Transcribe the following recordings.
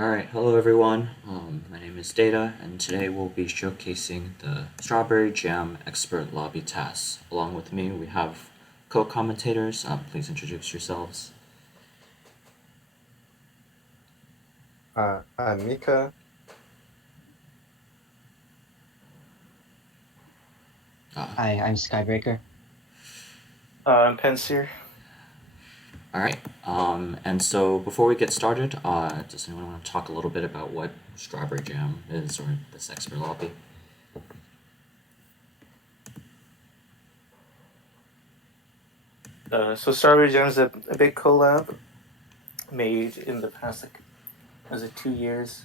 Alright, hello everyone. My name is Data, and today we'll be showcasing the Strawberry Jam Expert Lobby TAS. Along with me, we have co-commentators. Please introduce yourselves. I'm Mika. Hi, I'm Skybreaker. I'm pansear. Alright, and so before we get started, does anyone want to talk a little bit about what Strawberry Jam is, or this Expert Lobby? So Strawberry Jam is a big collab made in the past, was it 2 years?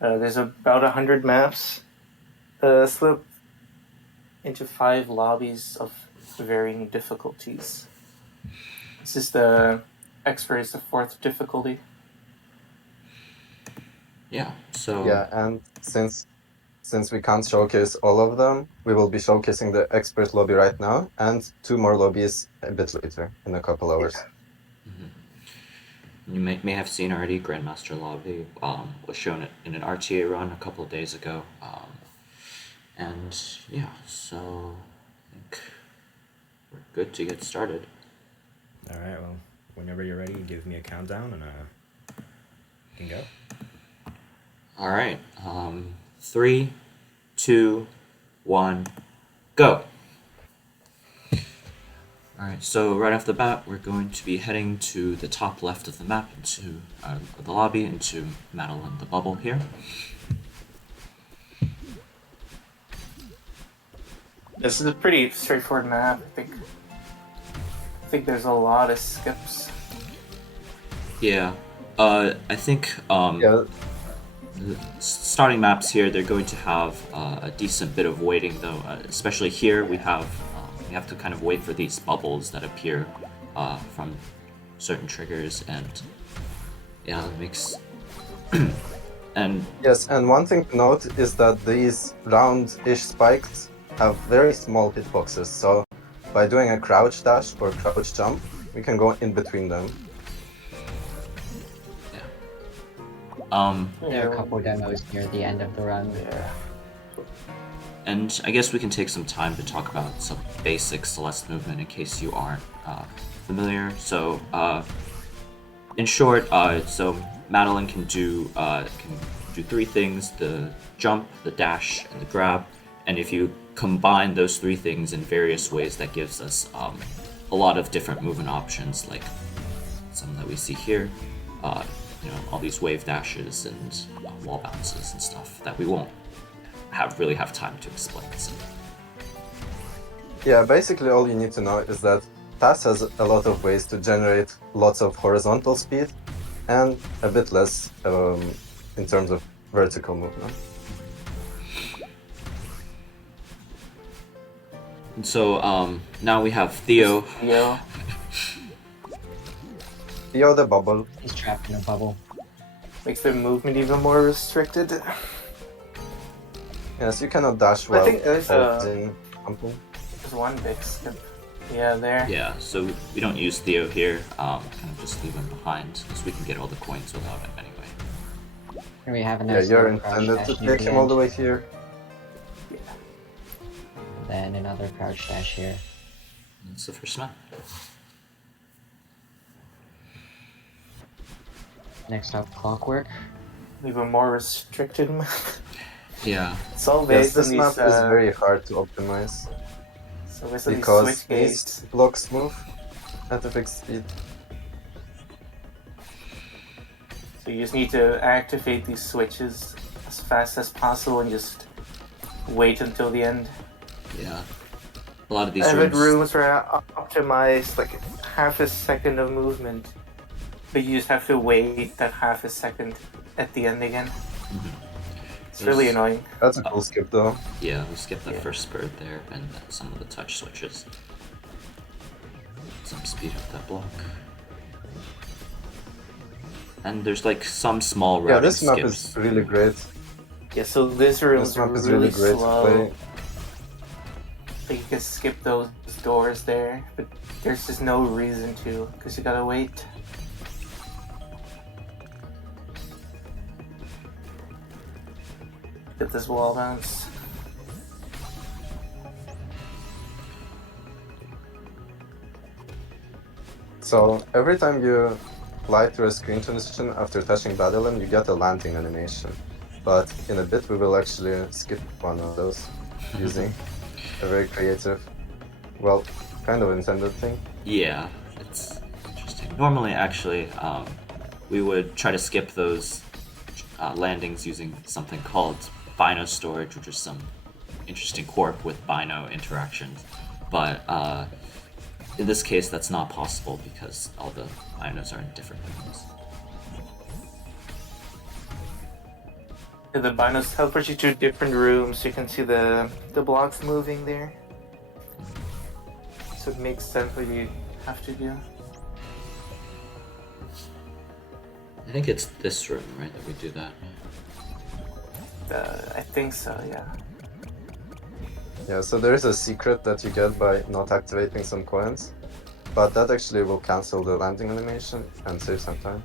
There's about 100 maps split into 5 lobbies of varying difficulties. This is the Expert is the 4th difficulty. Yeah, so... Yeah, and since we can't showcase all of them, we will be showcasing the expert lobby right now and 2 more lobbies a bit later, in a couple hours. Yeah. You may have seen already, Grandmaster Lobby was shown in an RTA run a couple of days ago. And yeah, so I think we're good to get started. Alright, well, whenever you're ready, give me a countdown and you can go. Alright, 3, 2, 1, go! Alright, so right off the bat, we're going to be heading to the top left of the map, into the lobby, into Madeline the Bubble here. This is a pretty straightforward map. I think there's a lot of skips. Yeah, I think the starting maps here, they're going to have a decent bit of waiting, though. Especially here, we have to kind of wait for these bubbles that appear from certain triggers, and yeah, it makes and yes, and one thing to note is that these round-ish spikes have very small hitboxes, so by doing a crouch dash or crouch jump, we can go in between them. There are a couple demos near the end of the run. Yeah. And I guess we can take some time to talk about some basic Celeste movement in case you aren't familiar. So, in short, so Madeline can do 3 things: the jump, the dash, and the grab. And if you combine those 3 things in various ways, that gives us a lot of different movement options, like some that we see here. All these wave dashes and wall bounces and stuff that we won't really have time to explain. So. Yeah, basically all you need to know is that TAS has a lot of ways to generate lots of horizontal speed and a bit less in terms of vertical movement. And so now we have Theo. Theo the Bubble. He's trapped in a bubble. Makes their movement even more restricted. Yes, you cannot dash while I think there's jumping. There's one big skip. Yeah, there. Yeah, so we don't use Theo here, kind of just leave him behind, because we can get all the coins without him anyway. And we have a Yeah, nice you're little crouch intended dash to near take the him all end. the way here. Yeah. Then another crouch dash here. That's the first map. Next up, Clockwork. Even more restricted map. Yeah. It's all Yes, based this on map these, is very hard to optimize so based on because these switch gates. these blocks move at a fixed speed. So you just need to activate these switches as fast as possible and just wait until the end. Yeah. A lot of these Private rooms are optimized like half a second of movement, but you just have to wait that half a second at the end again. It's really annoying. That's a cool skip though. Yeah, we skipped that first spurt there, and some of the touch switches. Some speed up that block. And there's like some small routing Yeah, this map skips. is really great. Yeah, so this room This is map is really really great slow. to play. So you can skip those doors there, but there's just no reason to, because you gotta wait. Get this wall bounce. So every time you fly through a screen transition after touching Battleland, you get a landing animation. But in a bit we will actually skip one of those using a very creative, well, kind of intended thing. Yeah, it's interesting. Normally, actually, we would try to skip those landings using something called Bino storage, which is some interesting quirk with Bino interactions. But in this case, that's not possible because all the Binos are in different rooms. The binos teleport you to different rooms, so you can see the blocks moving there. So it makes sense what you have to do. I think it's this room, right, that we do that. I think so, yeah. Yeah, so there is a secret that you get by not activating some coins, but that actually will cancel the landing animation and save some time.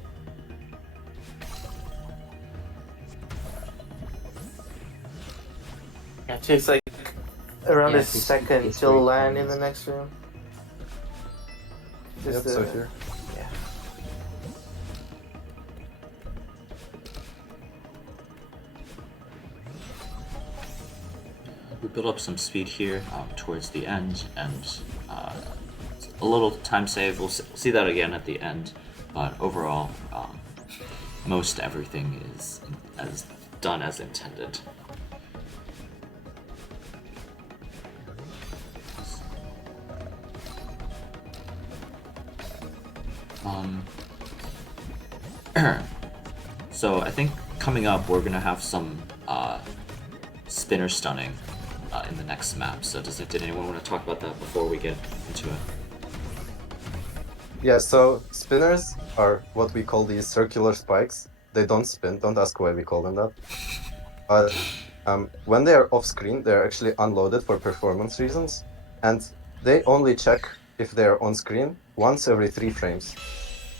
Yeah, it takes like around Yeah, a it's second three to land in coins. the next room. Yep, Just, so here. Yeah. We build up some speed here towards the end, and a little time save. We'll see that again at the end, but overall, most everything is as done as intended. So I think coming up we're gonna have some spinner stunning in the next map. So did anyone want to talk about that before we get into it? Yeah, so spinners are what we call these circular spikes. They don't spin, don't ask why we call them that. But when they are off screen, they're actually unloaded for performance reasons, and they only check if they're on screen once every 3 frames.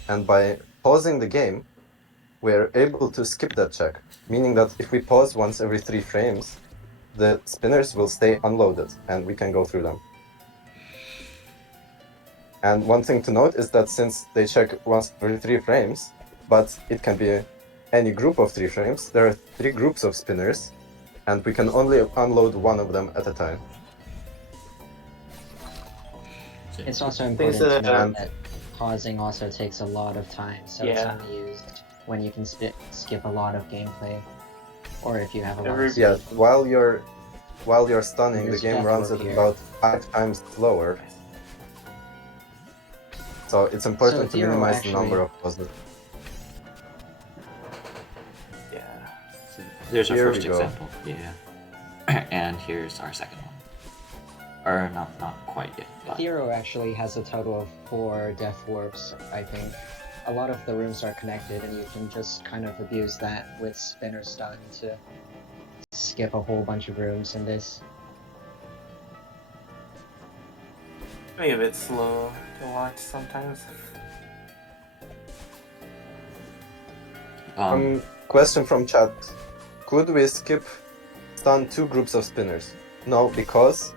And by pausing the game, we're able to skip that check, meaning that if we pause once every 3 frames, the spinners will stay unloaded and we can go through them. And one thing to note is that since they check once every 3 frames, but it can be any group of 3 frames, there are 3 groups of spinners, and we can only unload one of them at a time. It's also Things important to that- note that pausing also takes a lot of time, so it's Yeah. only used when you can skip a lot of gameplay, or if you have a lot Every- of speed. Yeah, while you're stunning, the There's game death runs warp at here. about 5 times slower. So it's important to Zero minimize the number actually- of pauses. Yeah. So there's our Here first we go. example. Yeah. And here's our second one. Or not quite yet. But Zero actually has a total of 4 death warps, I think. A lot of the rooms are connected, and you can just kind of abuse that with spinner stun to skip a whole bunch of rooms in this. Maybe a bit slow to watch sometimes. Question from chat. Could we skip stun 2 groups of spinners? No, because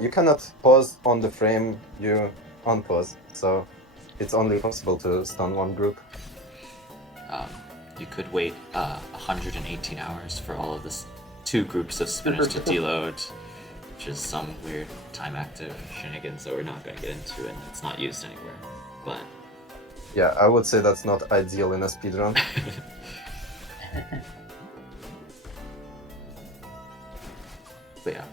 you cannot pause on the frame you unpause, so it's only possible to stun 1 group. you could wait 118 hours for all of this 2 groups of spinners to deload, which is some weird time active shenanigans that we're not going to get into, and it's not used anywhere. But Yeah, I would say that's not ideal in a speedrun. yeah,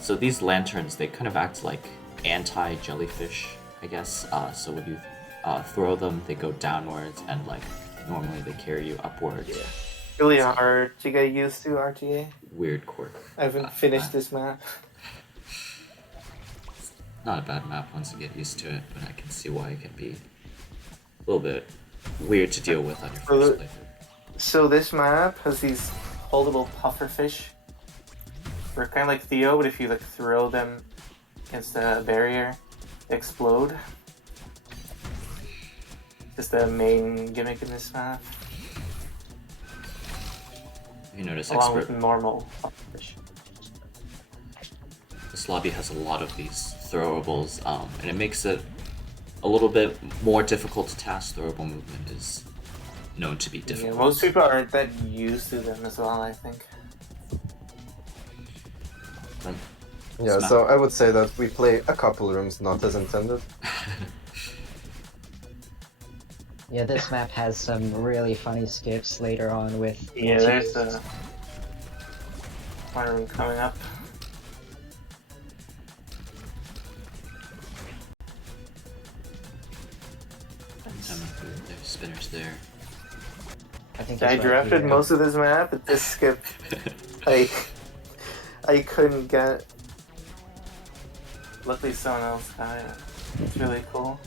so these lanterns, they kind of act like anti-jellyfish, I guess. So when you throw them, they go downwards, and like normally they carry you upwards. Yeah. Really hard to get used to RTA. Weird quirk. I haven't finished this map. Not a bad map once you get used to it, but I can see why it can be a little bit weird to deal with on your first playthrough. So this map has these holdable pufferfish. They're kind of like Theo, but if you like throw them against the barrier, they explode. Just the main gimmick in this map. You notice along expert. with normal operation. This lobby has a lot of these throwables, and it makes it a little bit more difficult to task. Throwable movement is known to be Yeah, difficult. most people aren't that used to them as well, I think. But Yeah, Smack. so I would say that we play a couple rooms not as intended. Yeah, this map has some really funny skips later on with Yeah, there's multi-boosts. one room coming up. There's spinners there. I think I he's right drafted here. most of this map, but this skip I couldn't get. Luckily someone else got it. It's really cool.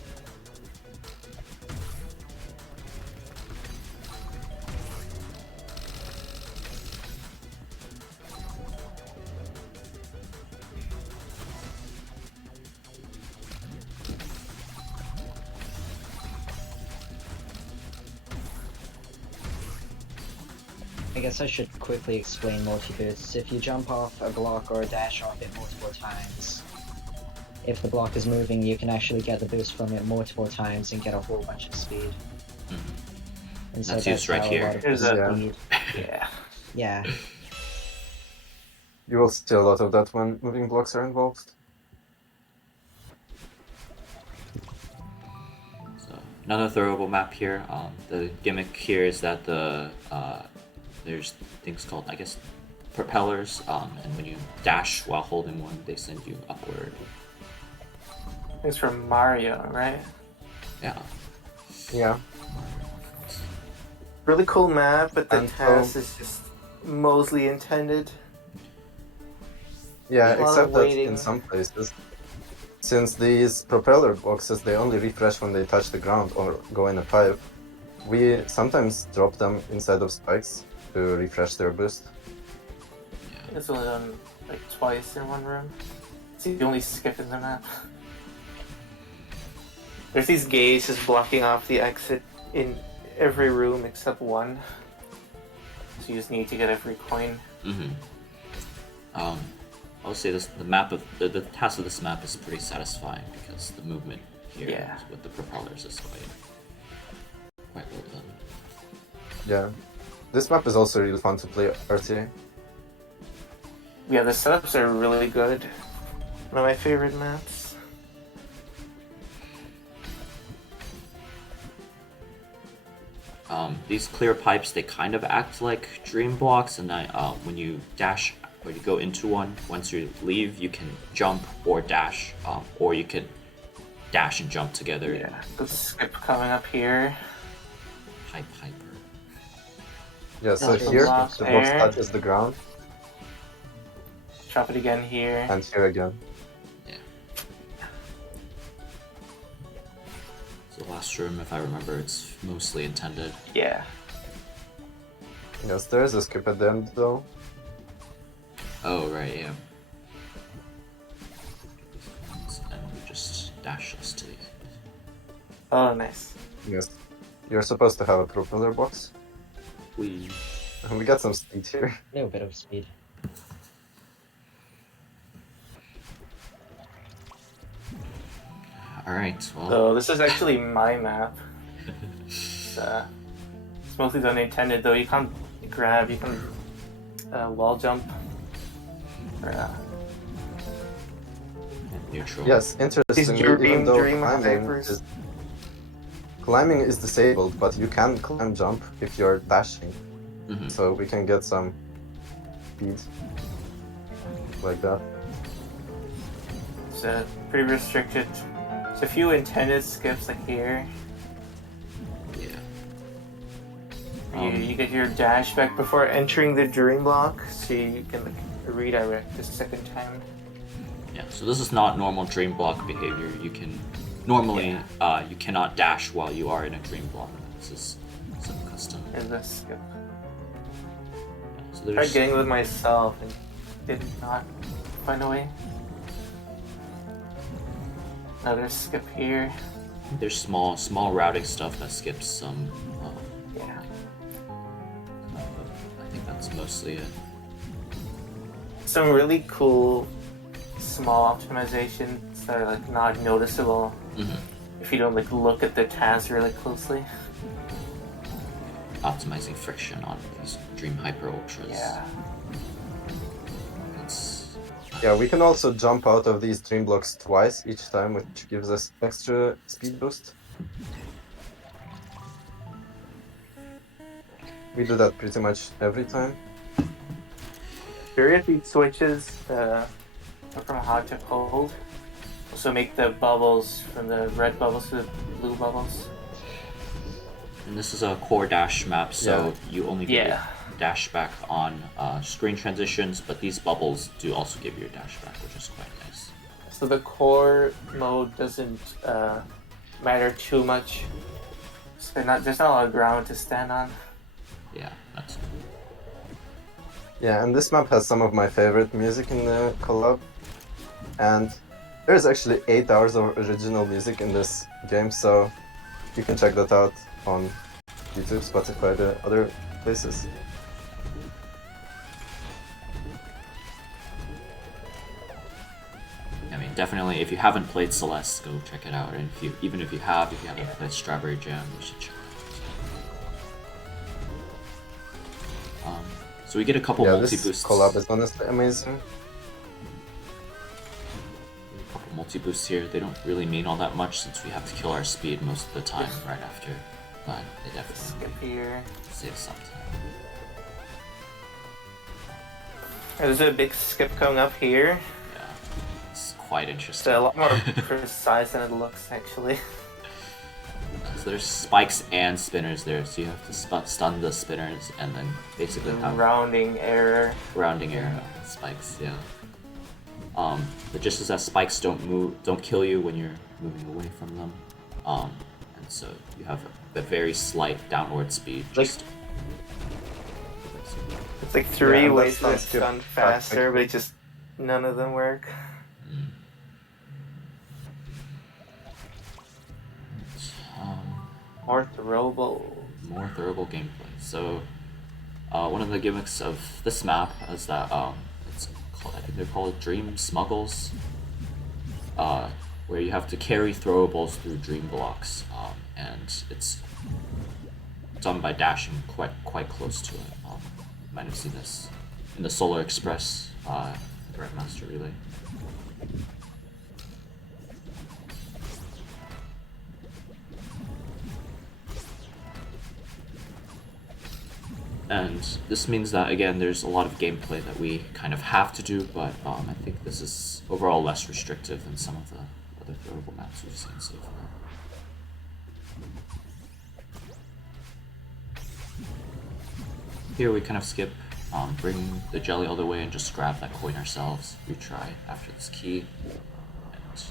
I guess I should quickly explain multi-boosts. If you jump off a block or dash off it multiple times, if the block is moving, you can actually get the boost from it multiple times and get a whole bunch of speed. And so That's that's used right how here. a lot of Here's the a- speed. Yeah. Yeah. You will see a lot of that when moving blocks are involved. So another throwable map here. The gimmick here is that there's things called, I guess, propellers. And when you dash while holding one, they send you upward. It's from Mario, right? Yeah. Yeah. Really cool map, but the And TAS so- is just mostly intended. Yeah, A lot of except that waiting. in some places, since these propeller boxes, they only refresh when they touch the ground or go in a pipe, we sometimes drop them inside of spikes to refresh their boost. It's only done like twice in one room. It's the only skip in the map. There's these gates just blocking off the exit in every room except one. So you just need to get every coin. I'll say this: the map of the task of this map is pretty satisfying because the movement here Yeah. with the propellers is quite well done. Yeah. This map is also really fun to play RTA. Yeah, the setups are really good. One of my favorite maps. These clear pipes, they kind of act like dream blocks, and then when you dash or you go into one, once you leave, you can jump or dash, or you can dash and jump together. Yeah, the skip coming up here. Piper. Yeah, so That's here, block the box there. touches the ground, Drop it again here. and here again. So the last room, if I remember, it's mostly intended. Yeah. Yes, there is a skip at the end though. Oh right, yeah. And we just dash us to the end. Oh, nice. Yes. You're supposed to have a propeller box. We And we got some speed here. A little bit of speed. all right. Well, So this is actually my map. It's mostly done intended though. You can't grab, you can wall jump. Or, neutral. Yes, interestingly, even dream though hypers. climbing is disabled, but you can climb jump if you're dashing. Mhm. So we can get some speed like that. It's pretty restricted. There's a few intended skips like here. Yeah. You get your dash back before entering the dream block, so you can like redirect the second time. Yeah. So this is not normal dream block behavior. You can normally you cannot dash while you are in a dream block. This is some custom. Is the skip. So I tried there's getting with myself and did not find a way. Another skip here. there's small routing stuff that skips some. Yeah. I think that's That's mostly it. Some really cool small optimizations that are like not noticeable if you don't like look at the TAS really closely. Optimizing friction on these Dream Hyper Ultras. Yeah. That's Yeah, we can also jump out of these dream blocks twice each time, which gives us extra speed boost. We do that pretty much every time. Period switches from hot to cold. Also make the bubbles from the red bubbles to the blue bubbles. And this is a core dash map, so you only get Yeah. your dash back on screen transitions, but these bubbles do also give you a dash back, which is quite nice. So the core mode doesn't matter too much. So there's not a lot of ground to stand on. Yeah, that's Yeah, and this map has some of my favorite music in the collab. And there's actually 8 hours of original music in this game, so you can check that out on YouTube, Spotify, the other places. I mean, definitely, if you haven't played Celeste, go check it out. And even if you haven't played Strawberry Jam, you should check it out. So we get a couple Yeah, multi-boosts. this collab is honestly amazing. A couple multi-boosts here. They don't really mean all that much since we have to kill our speed most of the time right after. But they definitely Skip here. save some time. There's a big skip coming up here. Yeah, it's quite It's interesting. a lot more precise than it looks, actually. So there's spikes and spinners there, so you have to stun the spinners and then basically have Rounding error. rounding arrow spikes. Yeah. But just as that spikes don't kill you when you're moving away from them. And so you have a very slight downward speed. Like- Just It's like three Yeah, ways to that's get skip stunned faster, but just none of them work. More throwable. more throwable gameplay. So one of the gimmicks of this map is that it's called, I think they're called Dream Smuggles, where you have to carry throwables through dream blocks, and it's done by dashing quite close to it. You might have seen this in the Solar Express Grandmaster Relay. And this means that, again, there's a lot of gameplay that we kind of have to do, but I think this is overall less restrictive than some of the other throwable maps we've seen so far. Here we kind of skip, bring the jelly all the way and just grab that coin ourselves, retry after this key, and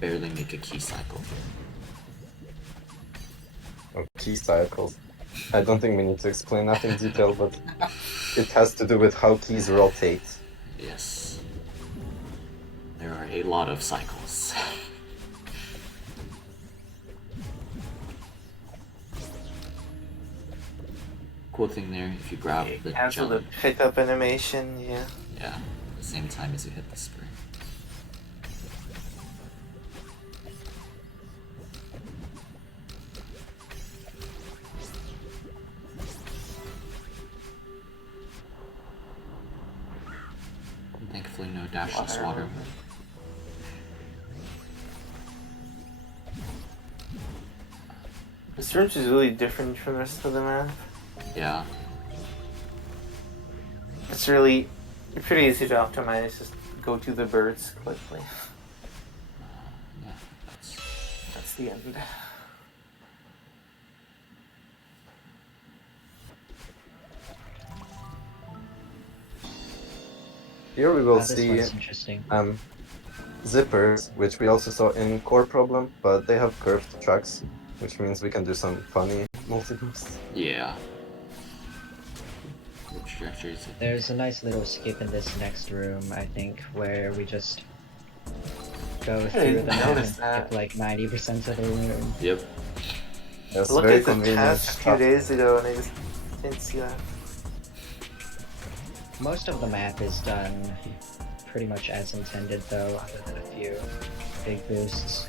barely make a key cycle here. Oh, key cycles. I don't think we need to explain that in detail, but it has to do with how keys rotate. Yes. There are a lot of cycles. Cool thing there, if you grab the Cancel the jelly, pickup animation, yeah. yeah, at the same time as you hit the spring. And thankfully no dashless water. This room is really different from the rest of the map. Yeah, It's really pretty easy to optimize, just go to the birds quickly. yeah, that's... That's the end. Here we will This see one's interesting. zippers, which we also saw in Core Problem, but they have curved tracks, which means we can do some funny multi-boosts. Yeah. Trajectories. There's a nice little skip in this next room, I think, where we just go through didn't the map and notice that. skip like 90% of the room. Yep. That's Look very at the convenient task a few stuff. days ago and I just didn't see that. Most of the map is done pretty much as intended, though, other than a few big boosts.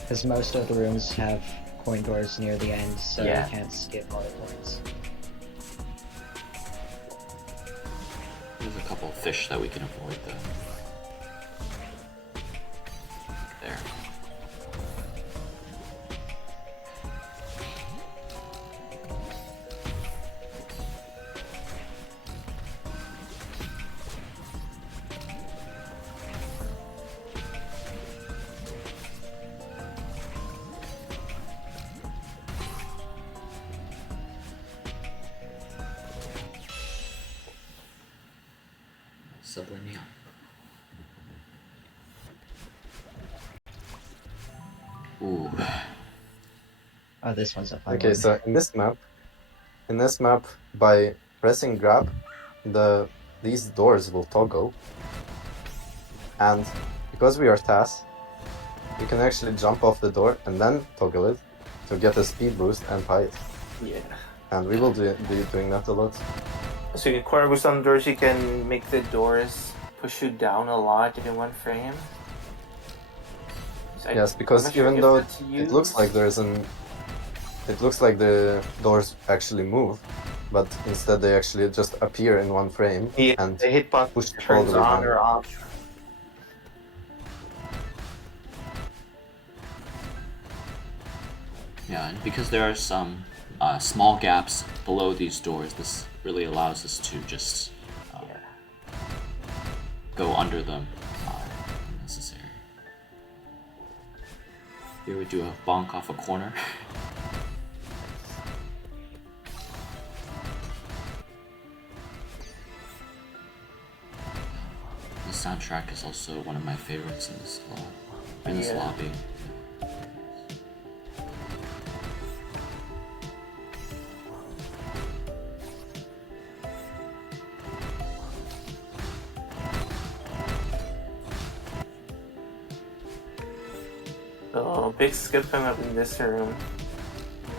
Because most of the rooms have coin doors near the end, so Yeah. you can't skip all the coins. There's a couple of fish that we can avoid though. There. Sublineal. Ooh. Oh, this one's a fun Okay, one. so in this map, by pressing grab, these doors will toggle, and because we are TAS, we can actually jump off the door and then toggle it to get a speed boost and height. Yeah. And we will be doing that a lot. So you can corner boost on the doors, you can make the doors push you down a lot in one frame. So Yes, I'm because not sure even if though that's it looks like used. it looks like the doors actually move, but instead they actually just appear in one frame Yeah, and the hitbox push all turns the way on down. or off. Yeah, and because there are some small gaps below these doors, this really allows us to just Yeah. go under them when necessary. Here we do a bonk off a corner. The soundtrack is also one of my favorites in this Yeah. lobby. So big skip coming up in this room.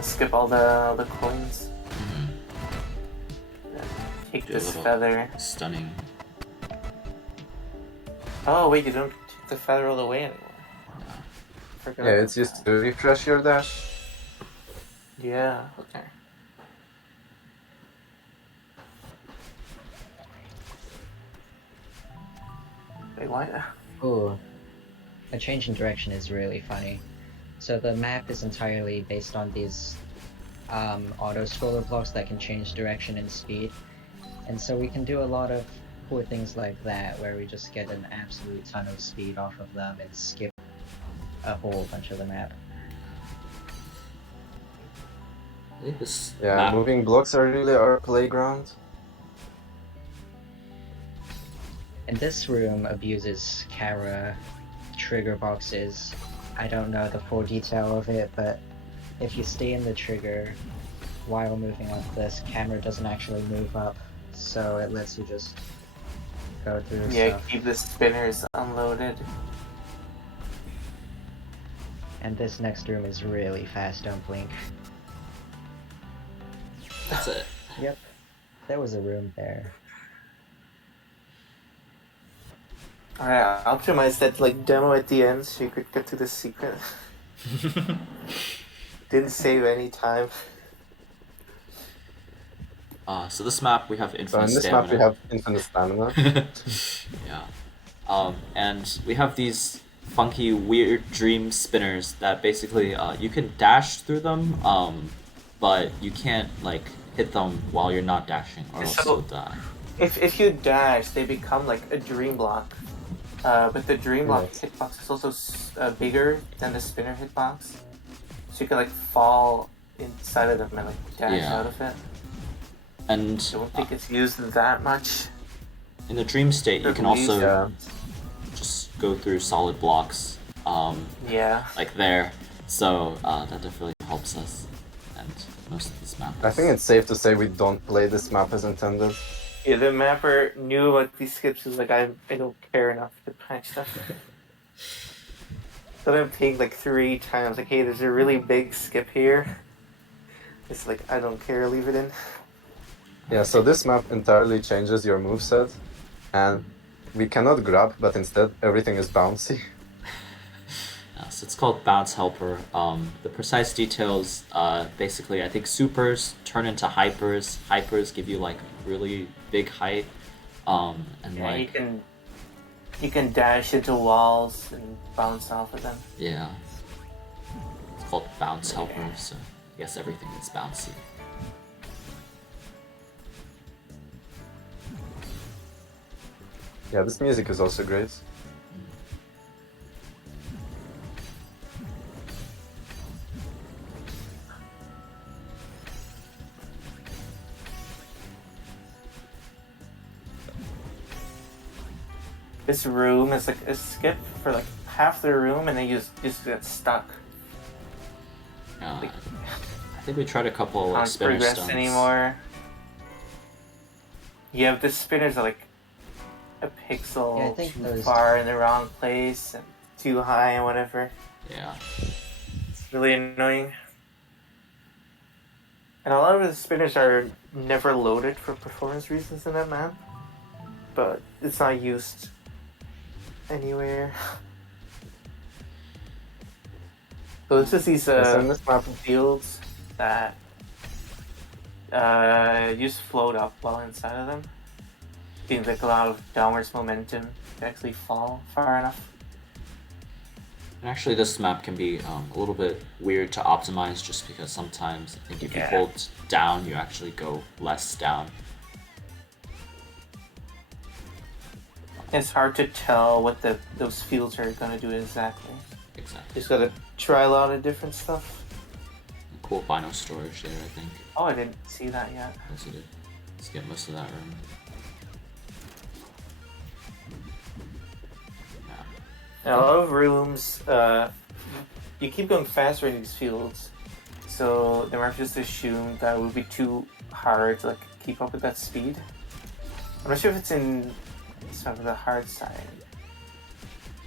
Skip all the coins. Take Do a this little feather. stunning. Oh wait, you don't take the feather all the way anymore. Forgot Yeah, about it's used that. to refresh your dash. Yeah, okay. Wait, what? Ooh. A change in direction is really funny. So the map is entirely based on these auto scroller blocks that can change direction and speed. And so we can do a lot of cool things like that, where we just get an absolute ton of speed off of them and skip a whole bunch of the map. I think this Yeah, map, moving blocks are really our playground. And this room abuses Kara trigger boxes. I don't know the full detail of it, but if you stay in the trigger while moving up, this camera doesn't actually move up, so it lets you just go through Yeah, stuff. keep the spinners unloaded. And this next room is really fast, don't blink. that's it. Yep, there was a room there. Alright, I'll optimize that like demo at the end so you could get to the secret. Didn't save any time. So this map we have So infinite in this stamina. map we have infinite stamina. Yeah. And we have these funky, weird dream spinners that basically you can dash through them, but you can't like hit them while you're not dashing, or else So- you'll die. If you dash, they become like a dream block. But the dream block Yes. hitbox is also bigger than the spinner hitbox. So you can like fall inside of them and like dash Yeah. out of it. And I don't think it's used that much. in the dream state, you can also Yeah. just go through solid blocks, Yeah. like there. So that definitely helps us. And most of this map. I think it's safe to say we don't play this map as intended. Yeah, the mapper knew about these skips. Was like, I don't care enough to patch them. So I'm paying like 3 times. Like, hey, there's a really big skip here. It's like, I don't care, leave it in. Yeah, so this map entirely changes your moveset, and we cannot grab, but instead everything is bouncy. So it's called Bounce Helper. The precise details, basically, I think supers turn into hypers. Hypers give you like really big height, and Yeah, like you can dash into walls and bounce off of them. yeah, it's called Bounce Helper. So I guess everything is bouncy. Yeah, this music is also great. This room is like a skip for like half the room, and then you just get stuck. I think we tried a couple like Can't spinner progress stunts. anymore. Yeah, but the spinners are like a Yeah, I pixel think too those- far in the wrong place and too high and whatever. Yeah. It's really annoying. And a lot of the spinners are never loaded for performance reasons in that map, but it's not used anywhere. So it's just these Yes, in this map, fields that you just float up while inside of them. Seems like a lot of downwards momentum to actually fall far enough. And actually, this map can be a little bit weird to optimize, just because sometimes I think if you Yeah. hold down, you actually go less down. It's hard to tell what those fields are gonna do exactly. Exactly. Just gotta try a lot of different stuff. Cool bino storage there, I think. Oh, I didn't see that yet. Yes, you did. Let's get most of that room. In a lot of rooms, you keep going faster in these fields, so the map just assumed that it would be too hard to like keep up with that speed. I'm not sure if it's in some of the hard side.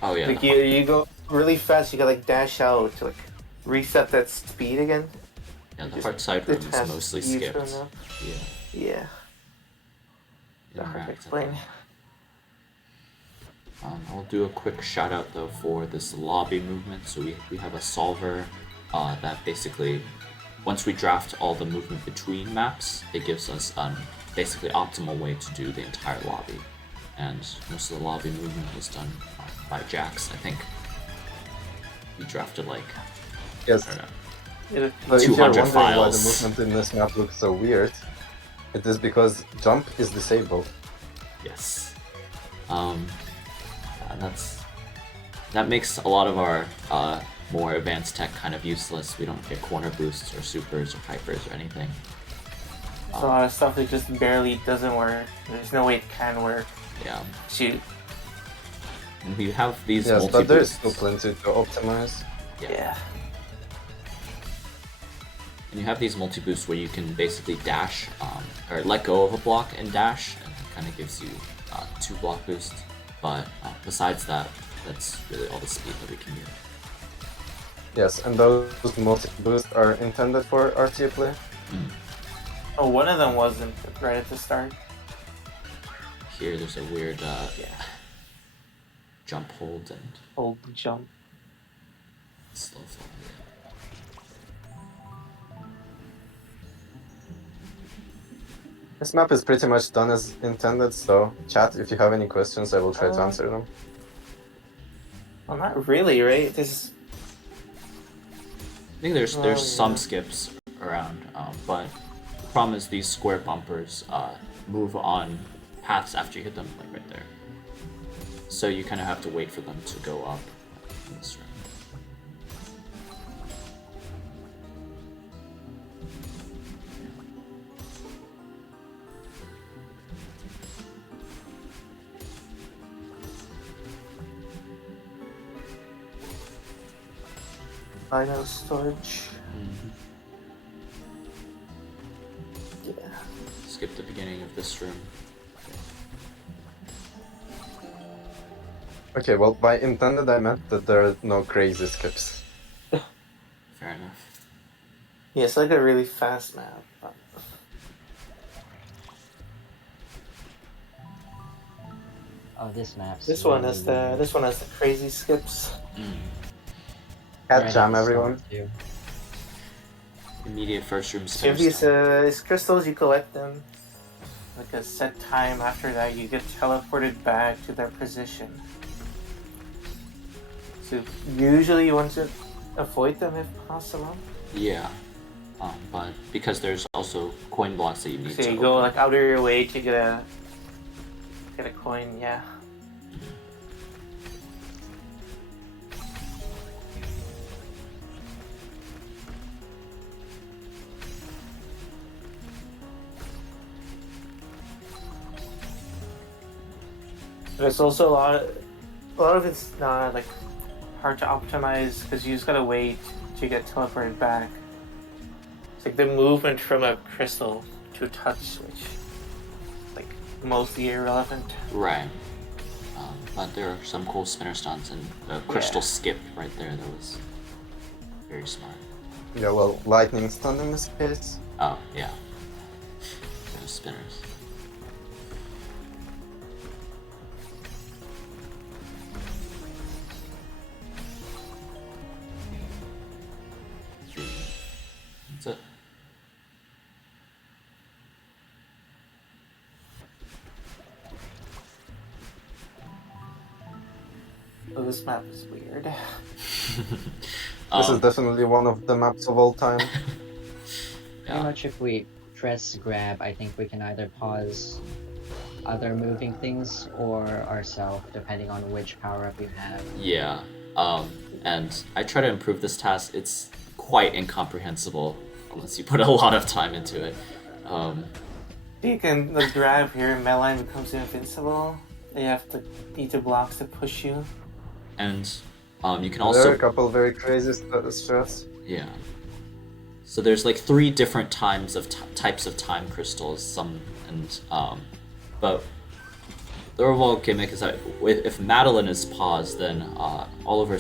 Oh yeah. Like the you go really fast, you gotta like dash out to like reset that speed again. Yeah, the Just hard side the room is test mostly speed skipped. from Yeah. Yeah, hard interact to at explain. that. I'll do a quick shout out though for this lobby movement. So we have a solver that basically, once we draft all the movement between maps, it gives us basically optimal way to do the entire lobby. And most of the lobby movement was done by Jax. I think he drafted like, yes. I don't know. So if you're 200 wondering why the files. movement in this map looks so weird, it is because jump is disabled. Yes. That makes a lot of our more advanced tech kind of useless. We don't get corner boosts or supers or hypers or anything. There's a lot of stuff that just barely doesn't work. There's no way it can work. Yeah. Shoot. And we have these Yes, multi but there is boosts. still plenty to optimize. Yeah. And you have these multi boosts where you can basically dash or let go of a block and dash, and it kind of gives you 2 block boosts. But besides that, that's really all the speed that we can get. Yes, and those multi-boosts are intended for RTA play. Oh, one of them wasn't right at the start. Here, there's a weird Yeah. jump hold and Old jump. slow fall. This map is pretty much done as intended, so chat, if you have any questions, I will try to answer them. Well, not really, right? This I think there's Oh, some yeah. skips around, but the problem is these square bumpers move on paths after you hit them, like right there. So you kind of have to wait for them to go up in this room. Final storage. Yeah. Skip the beginning of this room. Okay, well, by intended I meant that there are no crazy skips. Fair enough. Yeah, it's like a really fast map. But Oh, this map's This one really has the weird. this one has the crazy skips. Cat Right at jam, the start, everyone. too. Immediate first room So you spinner have stun. these crystals, you collect them. Like a set time after that, you get teleported back to their position. So usually you want to avoid them if possible. Yeah. But because there's also coin blocks that you need So to you open. go like out of your way to get a coin, yeah. There's also a lot of it's not like hard to optimize because you just gotta wait to get teleported back. It's like the movement from a crystal to a touch switch, like mostly irrelevant. Right. But there are some cool spinner stuns and the crystal skip right there that was very smart. Yeah, well, lightning stun in this case. Oh, yeah. Those spinners. That's it. Oh, this map is weird. This is definitely one of the maps of all time. Pretty yeah. much if we press grab, I think we can either pause other moving things or ourselves, depending on which power-up you have. Yeah. And I try to improve this task. It's quite incomprehensible unless you put a lot of time into it. You can like grab here, Meline becomes invincible. You have to need to blocks to push you. And you can There are also a couple very crazy strats. yeah. So there's like 3 different types of time crystals. But the overall gimmick is that if Madeline is paused, then all of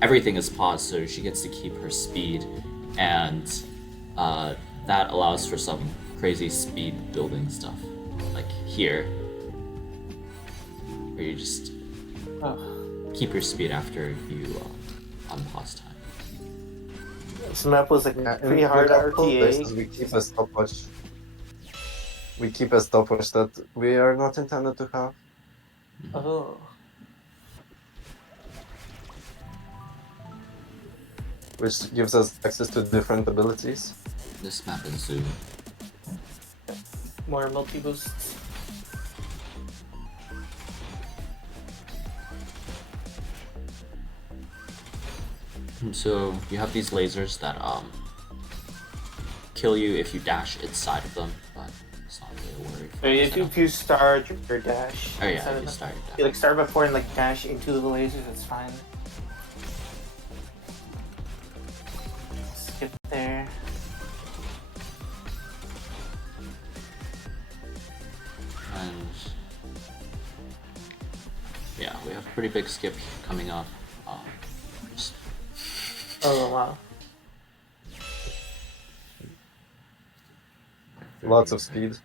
everything is paused, so she gets to keep her speed, and that allows for some crazy speed building stuff, like here, where you just keep your speed after you unpause time. This map was like Yeah, pretty in hard the places RTA. we keep a stopwatch. We keep a stopwatch that we are not intended to have. Oh. Which gives us access to different abilities. This map is Zoom. More multi boosts. So you have these lasers that kill you if you dash inside of them, but it's not really a worry. So if you start your dash, Oh yeah, instead if you of- start. you like start before and like dash into the lasers, that's fine. Skip there. And yeah, we have a pretty big skip coming up. Just Oh wow. Lots of speed.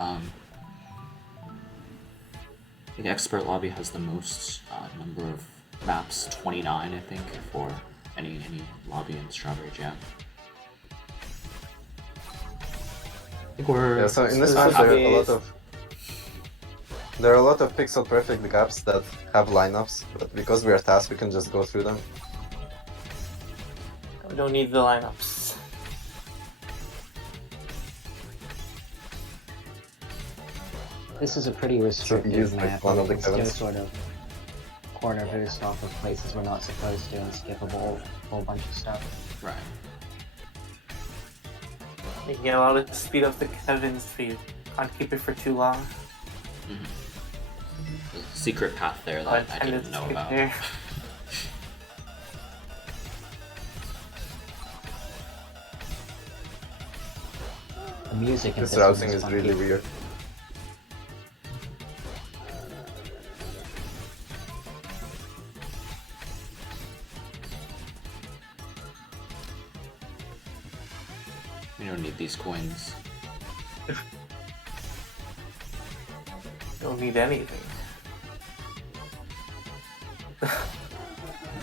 I think Expert Lobby has the most number of maps, 29 I think, for any lobby in Strawberry Jam. I think we're Yeah, so in this So map this there are is- a lot of pixel perfect gaps that have lineups, but because we are TAS we can just go through them. We don't need the lineups. This is a pretty use, restrictive like, map, one and of we the can still Kevins. sort of corner boost off of places we're not supposed to and skip a whole bunch of stuff. right. You can get a lot of speed off the Kevins if you can't keep it for too long. The secret path there that I And didn't it's know skip about. there. The music in This this one routing is funky. really weird. We don't need these coins. Don't need anything.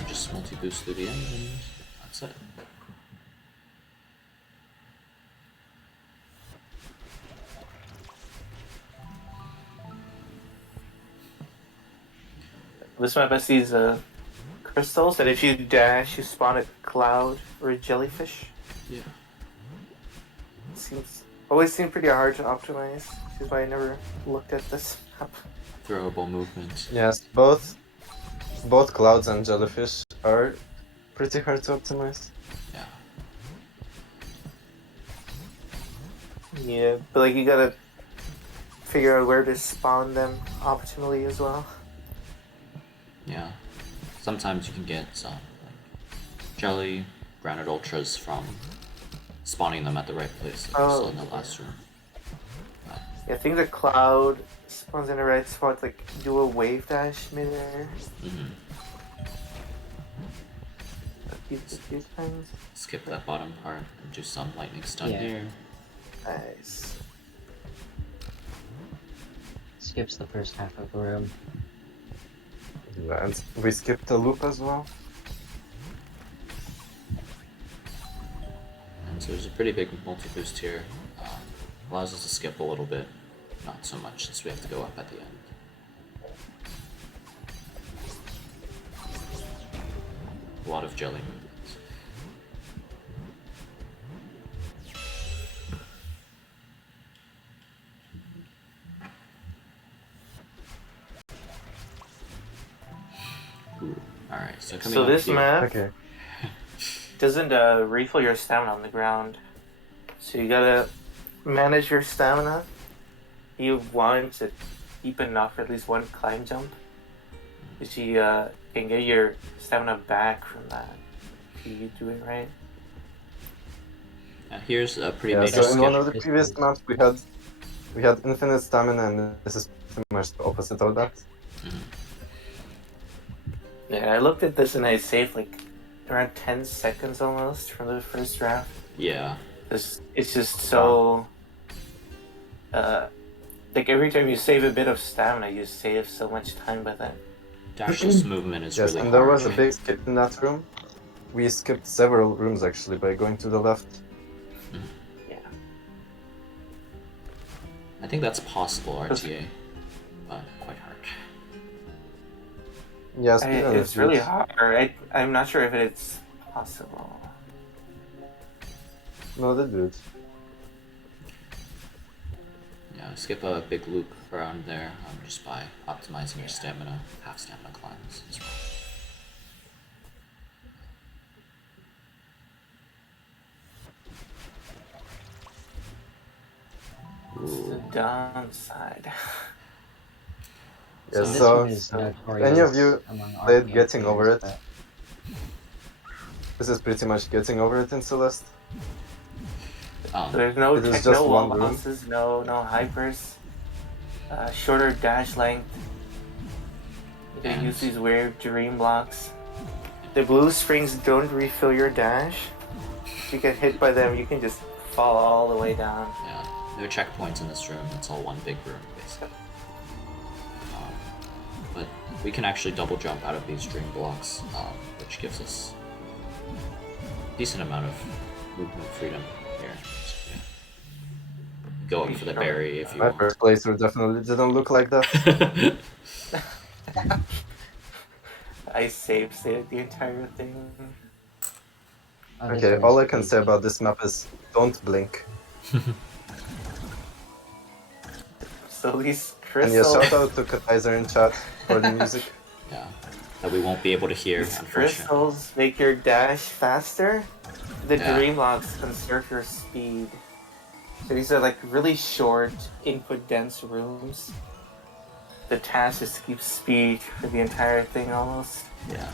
Just multi-boost through the end, and that's it. This map has these crystals that if you dash, you spawn a cloud or a jellyfish. Yeah. Always seemed pretty hard to optimize, which is why I never looked at this map. Throwable movement. Yes, both clouds and jellyfish are pretty hard to optimize. Yeah. Yeah, but like you gotta figure out where to spawn them optimally as well. Yeah. Sometimes you can get some like jelly, granite ultras from spawning them at the right place, like you saw in the last room. Yeah, I think the cloud spawns in the right spot, like do a wave dash midair. Mm-hmm. A few times. Skip that bottom part and do some lightning stun Yeah. here. Nice. Skips the first half of the room. Yeah, and we skipped the loop as well. And so there's a pretty big multi-boost here. Allows us to skip a little bit. Not so much since we have to go up at the end. A lot of jelly movements. Ooh. Alright, so coming So up this here, map Okay. doesn't refill your stamina on the ground. So you gotta manage your stamina. You want to keep enough for at least one climb jump. Which you can get your stamina back from that if you do it right. here's a pretty Yeah, major so in one skip. of the previous maps we had infinite stamina, and this is pretty much the opposite of that. Yeah, I looked at this and I saved like around 10 seconds almost from the first draft. Yeah. It's just so like every time you save a bit of stamina, you save so much time by that. Dashless movement is Yes, really and hard. there was a big skip in that room. We skipped several rooms actually by going to the left. Yeah. I think that's possible, RTA, but quite hard. Yeah, speedrun is It's really good. hard. I'm not sure if it's possible. No, they do it. Yeah, skip a big loop around there just by optimizing your stamina, half stamina climbs as well. It's the downside. Yeah, This so one is notorious any of you among our played game Getting Over players, It? but This is pretty much Getting Over It in Celeste. There's no It is tech, just no wall one room. bounces, no hypers. Shorter dash length. You can And- use these weird dream blocks. The blue springs don't refill your dash. If you get hit by them, you can just fall all the way down. Yeah, no checkpoints in this room. It's all one big room, basically. But we can actually double jump out of these dream blocks, which gives us a decent amount of movement freedom here. So, yeah. Go up for the berry if you My want. first playthrough definitely didn't look like that. I saved the entire thing. oh, this Okay, one all is I can say easy. about this map is don't blink. So these And yeah, crystals, shout out to Kaiser in chat for the music. Yeah, that we won't be able to hear, these unfortunately. crystals make your dash faster. The Yeah. dream blocks conserve your speed. So these are like really short, input dense rooms. The task is to keep speed for the entire thing almost. Yeah.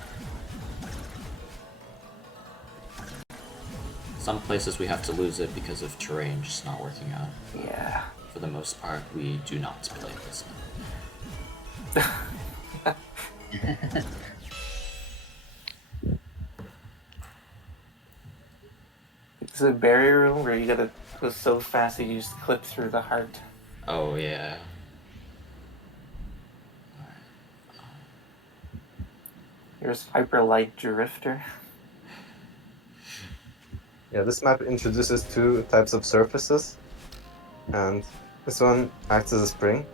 Some places we have to lose it because of terrain just not working out. Yeah. For the most part, we do not play this map. It's a barrier room where you gotta go so fast that you just clip through the heart. Oh yeah. There's Hyperlight Drifter. Yeah, this map introduces two types of surfaces, and this one acts as a spring,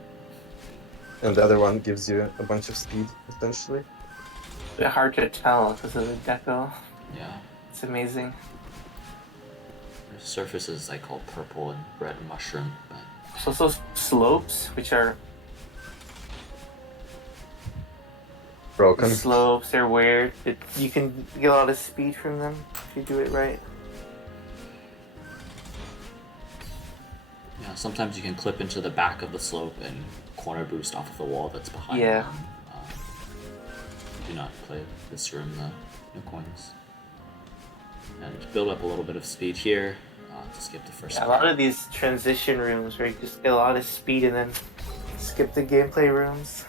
and the other one gives you a bunch of speed, essentially. A bit hard to tell because of the deco. Yeah. It's amazing. There's surfaces I call purple and red mushroom, but There's also slopes, which are Broken. slopes. They're weird. You can get a lot of speed from them if you do it right. yeah, sometimes you can clip into the back of the slope and corner boost off of the wall that's behind Yeah. them. Do not play this room though. No coins. And build up a little bit of speed here to skip the first Yeah, a part. lot of these transition rooms where you just get a lot of speed and then skip the gameplay rooms.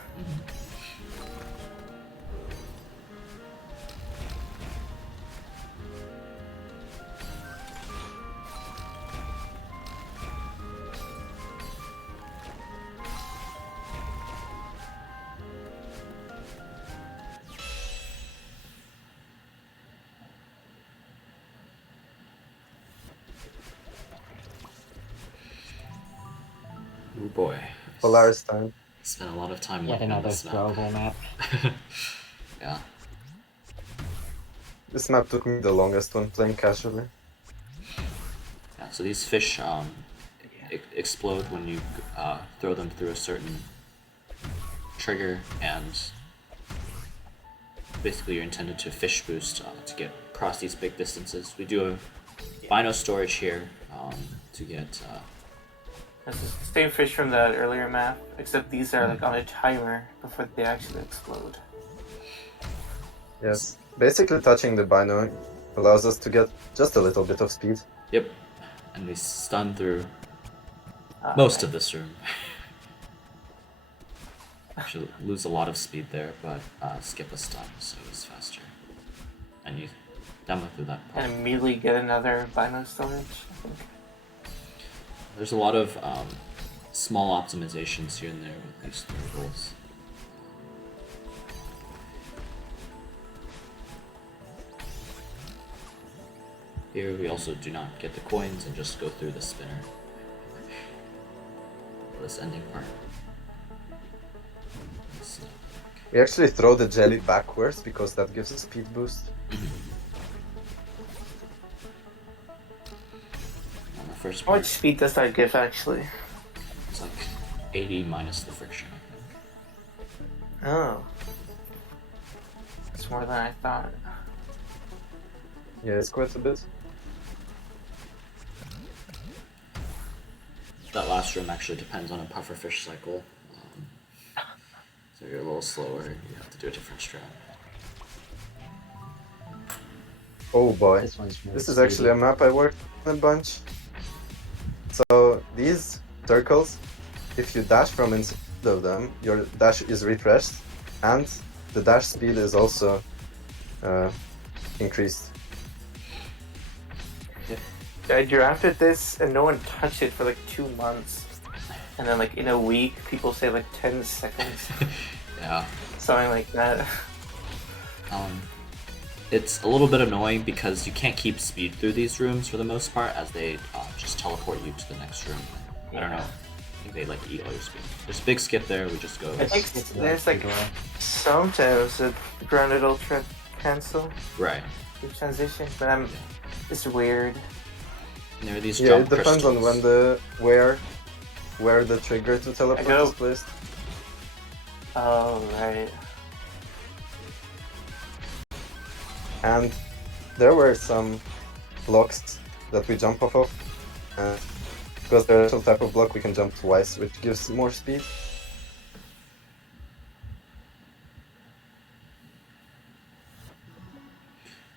Oh boy. Polaris time. Spent a lot of time Yet working on another this map. throwable map. Yeah. This map took me the longest when playing casually. Yeah, so these fish explode when you throw them through a certain trigger, and basically you're intended to fish boost to get across these big distances. We do have bino storage here to get It's the same fish from that earlier map, except these are like on a timer before they actually explode. Yes. Basically, touching the bino allows us to get just a little bit of speed. yep, and we stun through Ah, most of this room. Actually lose a lot of speed there, but skip a stun, so it's faster. And you demo through that part. And immediately get another bino storage, I think. There's a lot of small optimizations here and there with these variables. Here we also do not get the coins and just go through the spinner. This ending part. It's, We actually throw the jelly backwards because that gives a speed boost. on the first How much part, speed does that give actually? it's like 80 minus the friction, I think. Oh. It's more than I thought. Yeah, it's quite a bit. That last room actually depends on a pufferfish cycle. So you're a little slower, you have to do a different strat. Oh boy. This one's really This is actually a map I worked on a bunch. So these circles, if you dash from inside of them, your dash is refreshed, and the dash speed is also increased. I drafted this and no one touched it for like 2 months. And then like in a week, people say like 10 seconds. Yeah. Something like that. It's a little bit annoying because you can't keep speed through these rooms for the most part, as they just teleport you to the next room. I don't know. I think they like eat all your speed. There's a big skip there, we just go. I think there's like sometimes a grounded ultra cancel Right. the transition, but it's weird. And there are these Yeah, jump it depends on crystals. when where the trigger to teleport I go. is placed. Oh, right. And there were some blocks that we jump off of, and because they're a special type of block, we can jump twice, which gives more speed.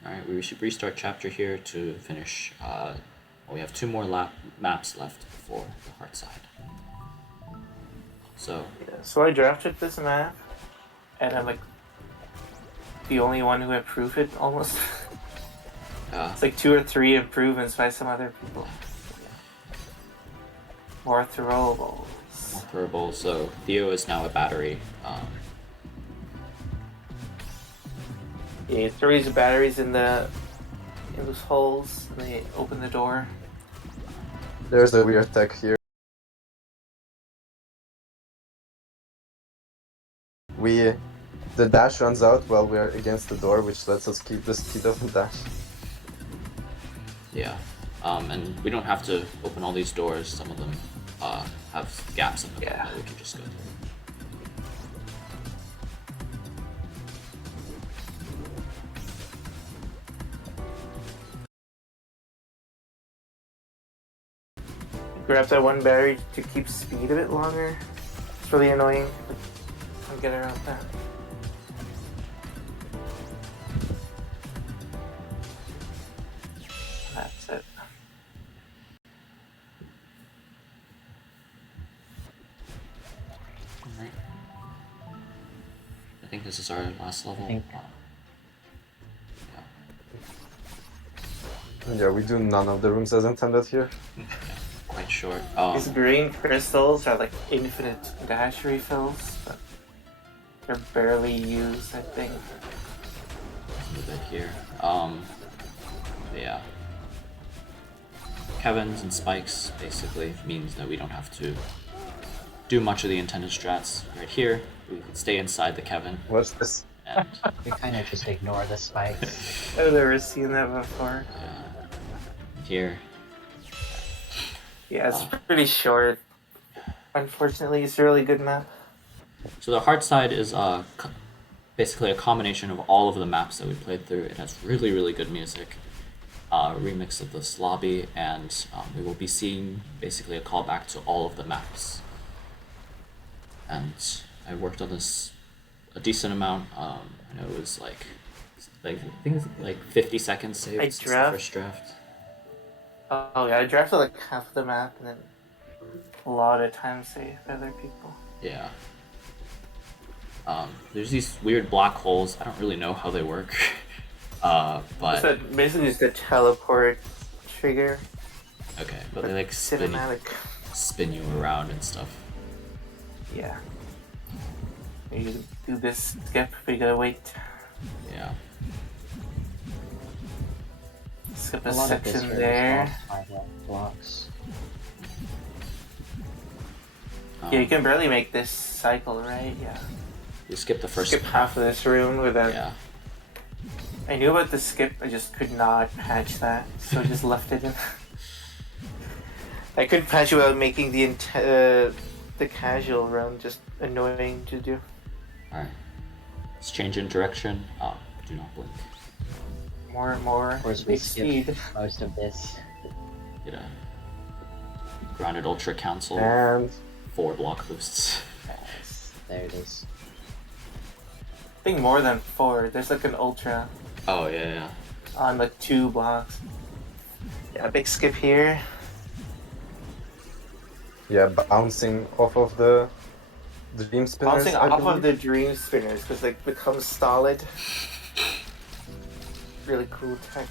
Alright, we should restart chapter here to finish. We have 2 more maps left for the hard side. So, Yeah, so I drafted this map, and I'm like the only one who approved it almost. It's like 2 or 3 improvements by some other people. More throwables. more throwable. So Theo is now a battery. Yeah, you throw these batteries in those holes, and they open the door. There's a weird tech here. The dash runs out while we're against the door, which lets us keep the speed of the dash. Yeah. And we don't have to open all these doors. Some of them have gaps in them Yeah. that we can just go through. Grab that one battery to keep speed a bit longer. It's really annoying. I'll get around that. That's it. Alright. I think this is our last level. think- Yeah, we do none of the rooms as intended here. Quite short. These green crystals are like infinite dash refills, but they're barely used, I think. Move it here. Yeah. Kevin's and spikes basically means that we don't have to do much of the intended strats. Right here, we can stay inside the Kevin, What's this? and We kind of just ignore the spikes. I've never seen that before. here. Yeah, it's pretty short. Unfortunately, it's a really good map. So the hard side is basically a combination of all of the maps that we played through. It has really, really good music. Remix of this lobby, and we will be seeing basically a callback to all of the maps. And I worked on this a decent amount. I know it was like I think it's like 50 seconds saved I since the draft- first draft. Oh yeah, I drafted like half of the map and then a lot of time saved by other people. Yeah. There's these weird black holes. I don't really know how they work. But So basically just a teleport trigger. okay, but they like Cinematic. spin you around and stuff. Yeah. You do this skip, but you gotta wait. Yeah. Skip A a lot of this section room there. is blocked by the blocks. Yeah, you can barely make this cycle, right? Yeah. You skip the first Skip half of this room without. Yeah. I knew about the skip, I just could not patch that, so I just left it in. I couldn't patch it without making the casual run just annoying to do. Alright. Let's change in direction. Do not blink. More and more. Of course, we big skipped speed. most of this. Get a grounded ultra council. And 4 block boosts. Yes, there it is. I think more than 4. There's like an ultra Oh yeah. on like 2 blocks. Yeah, big skip here. yeah, bouncing off of the dream spinners. Bouncing I off of believe. the dream spinners because they become stolid. Really cool tech.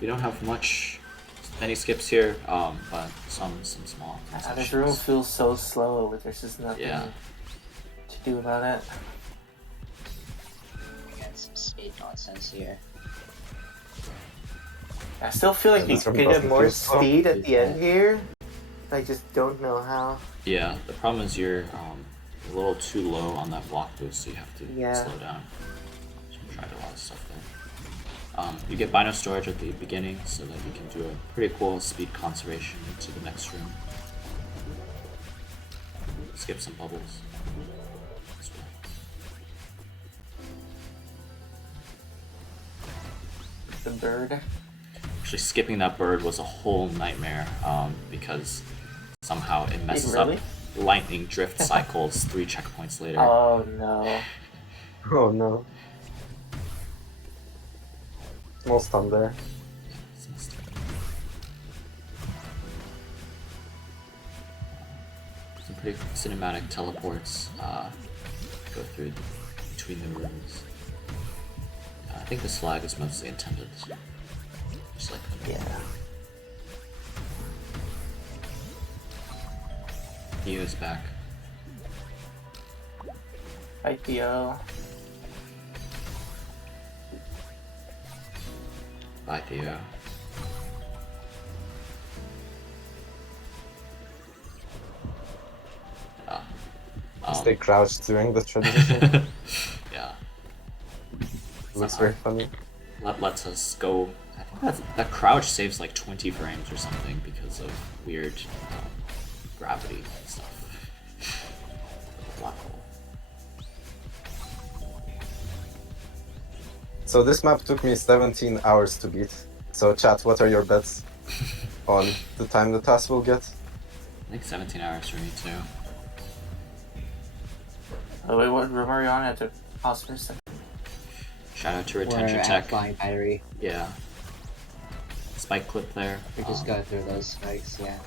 We don't have many skips here, but some small. This room feels so slow, but there's just nothing Yeah. to do about it. Got some speed nonsense here. I still feel like Yeah, you this room could get doesn't more feel slow. speed at the end here. I just don't know how. Yeah, the problem is you're a little too low on that block boost, so you have to Yeah. slow down. So I tried a lot of stuff there. You get Bino storage at the beginning, so that you can do a pretty cool speed conservation into the next room. Skip some bubbles. As well. The bird. Actually, skipping that bird was a whole nightmare because somehow it messes really? up lightning drift cycles 3 checkpoints later. Oh no. Oh no. Small stun there. Some pretty cinematic teleports go through between the rooms. I think this flag is mostly intended just like that. Yeah. He is back. IPO. Bye, Theo. Stay crouched during the transition. Yeah. Looks Somehow very funny. lets us go. I think that crouch saves like 20 frames or something because of weird gravity and stuff. Black hole. So this map took me 17 hours to beat. So chat, what are your bets on the time the TAS will get? I think 17 hours for me too. Oh wait, what room are you on? I have to pause for a second. Shout out to We're Retention at Tech. Flying Battery. Yeah. Spike clip there. We just go through those spikes, yeah.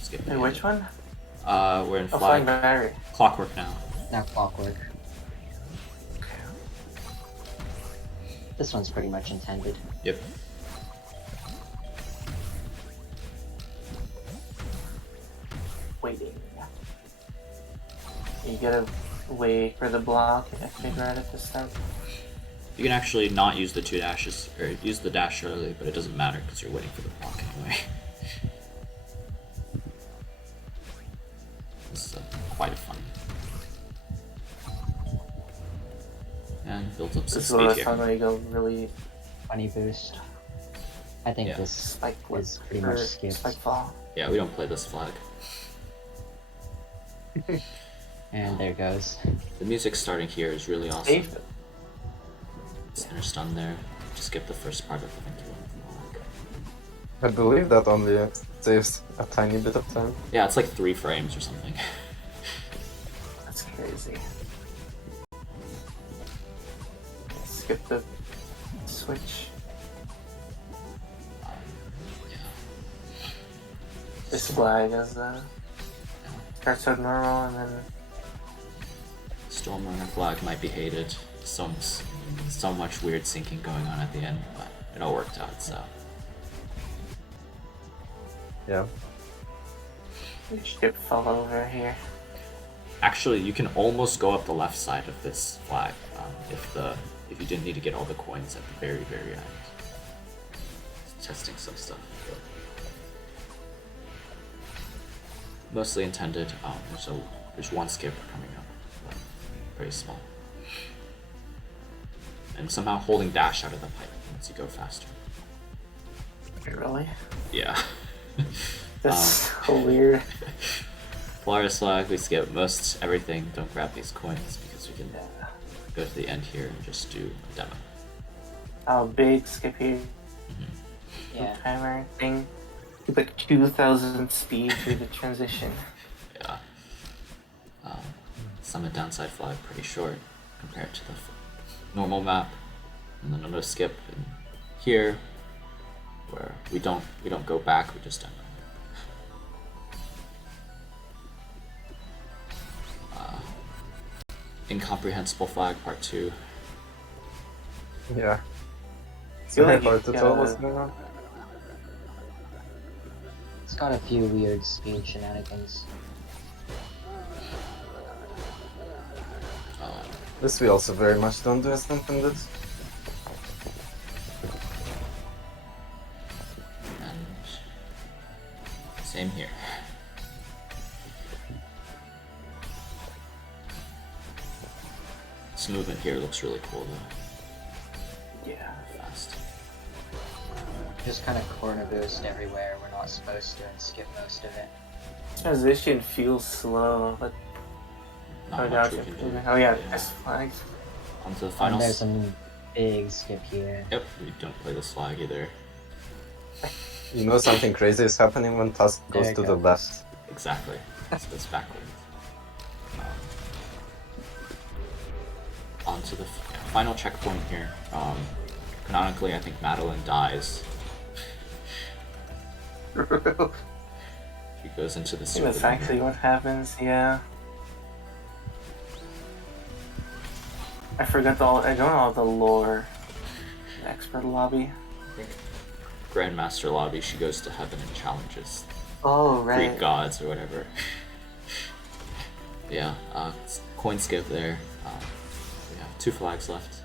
Skip Wait, which one? We're in Oh, Flying flag. Battery. Clockwork now. Not Clockwork. This one's pretty much intended. Yep. Waiting. You gotta wait for the block and figure out at the start. You can actually not use the 2 dashes, or use the dash early, but it doesn't matter because you're waiting for the block anyway. This is quite fun. And builds up some This is the speed last time here. where you go really Funny boost. I think Yeah. this spike is pretty or much skipped. spike fall. Yeah, we don't play this flag. And there goes. The music starting here is really awesome. Saved it. Center stun there. Just skip the first part of the flag. I believe that only saves a tiny bit of time. Yeah, it's like 3 frames or something. That's crazy. Skip the switch. Yeah. This flag as starts out normal and then Stormrunner flag might be hated. So much weird syncing going on at the end, but it all worked out, so. Yeah. the ship fell over here. Actually, you can almost go up the left side of this flag if you didn't need to get all the coins at the very, very end. Just testing some stuff. Mostly intended. There's one skip coming up, but very small. And somehow holding dash out of the pipe once you go faster. Really? Yeah. That's so weird. Polaris flag, we skip most everything. Don't grab these coins because we can go to the end here and just do a demo. Oh, big skip here. Yeah. Timer thing. Keep like 2,000 speed through the transition. Yeah. Summit downside flag pretty short compared to the normal map, and then another skip in here where we don't go back, we just demo. Incomprehensible flag part 2. Yeah. It's Feel very like you hard to tell what's gotta- going on. It's got a few weird speed shenanigans. This we also very much don't do as intended. And same here. This movement here looks really cool though. Yeah. Fast. Just kind of corner boost everywhere we're not supposed to and skip most of it. Transition feels slow, but Not oh, much gotcha. we can do. Oh yeah, this flag. On to the And finals. there's some big skip here. Yep, we don't play this flag either. You know something crazy is happening when TAS goes There it to the goes. left. Exactly. This goes backwards. On to the final checkpoint here. Canonically, I think Madeline dies. She goes into the I think super. that's actually what happens, yeah. I forgot I don't know all the lore. The expert lobby. Grandmaster lobby. She goes to heaven and challenges Oh, Greek gods or whatever. Yeah, coin skip there. We have 2 flags left.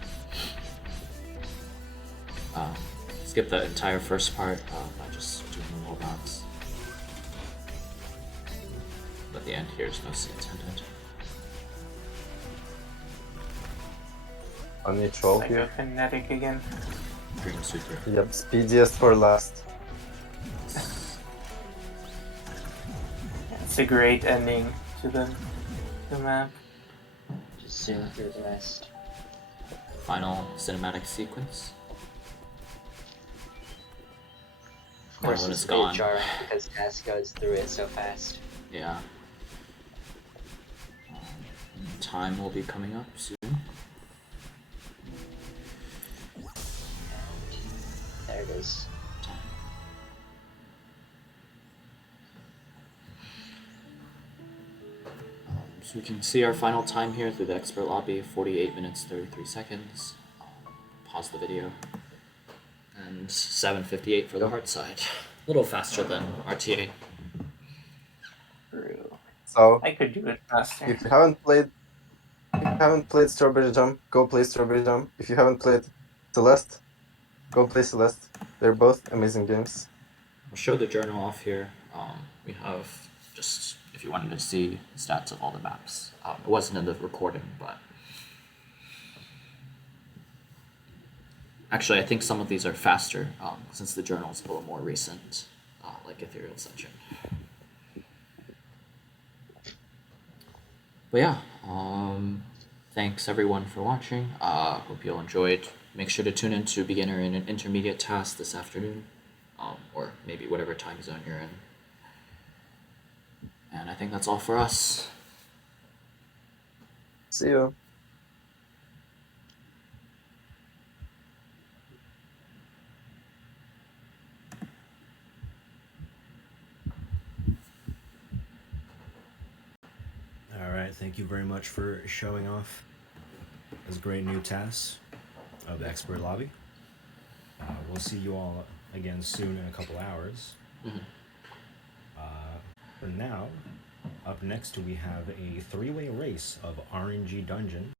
skip the entire first part by just doing the wall bounce. But the end here is mostly intended. On each roll here. Psychokinetic again. Dream Super. Yep, speediest for last. It's a great ending to the map. Just zoom through the rest. Final cinematic sequence. Of course, When it's it's a bit gone. jarring because TAS goes through it so fast. Yeah. Time will be coming up soon. There it is. So we can see our final time here through the expert lobby, 48 minutes, 33 seconds. Pause the video. And 7:58 for the hard side. A little faster than RTA. True. So I could do it faster. if you haven't played Strawberry Jump, go play Strawberry Jump. If you haven't played Celeste, go play Celeste. They're both amazing games. I'll show the journal off here. We have just, if you wanted to see stats of all the maps. It wasn't in the recording, but actually I think some of these are faster since the journal is a little more recent, like Ethereal Ascension. But yeah, thanks everyone for watching. Hope you all enjoyed. Make sure to tune in to beginner and intermediate TAS this afternoon, or maybe whatever time zone you're in. And I think that's all for us. See you. Alright, thank you very much for showing off this great new TAS of the Expert Lobby. We'll see you all again soon in a couple hours. Mhm. For now, up next we have a three-way race of RNG Dungeon